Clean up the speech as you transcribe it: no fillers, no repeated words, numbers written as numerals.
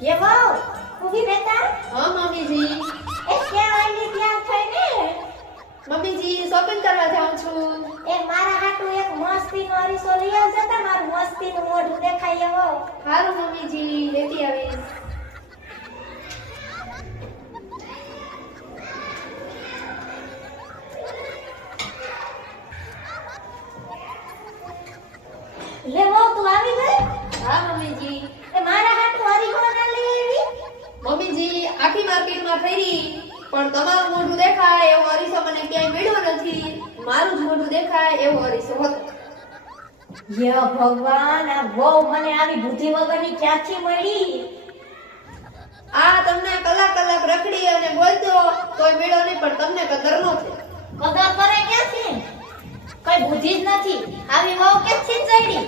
ये वो ઊભી બેટા हाँ मम्मी जी એ ક્યાં આલી ત્યાં થઈને मम्मी जी शॉपिंग करवा जाऊं છું એ મારા હાટુ એક મસ્તીનો અરીસો લઈ આવજો તો મારું મસ્તીનું મોઢું દેખાય એવો હારું મમ્મી जी લેતી આવીશ લે वो તું આવી ગઈ हाँ मम्मी जी એ મારા હાટુ અરીસો ના લઈ આવી મમ્મી जी આખી માર્કેટમાં ફરી પણ તમારું મોઢું દેખાય એવો અરીસો મને ક્યાંય મળ્યો નથી મારું જ મોઢું દેખાય એવો અરીસો હતો યે ભગવાન આ બહુ મને આવી બુદ્ધિ વગરની ક્યાંથી મળી આ તમને કલાક કલાક રખડી અને બોલતો કોઈ મળ્યો નહીં પણ તમને કદર નો છે કદર કરે ક્યાંથી કઈ બુદ્ધિ જ નથી આવી વહુ ક્યાંથી ચડી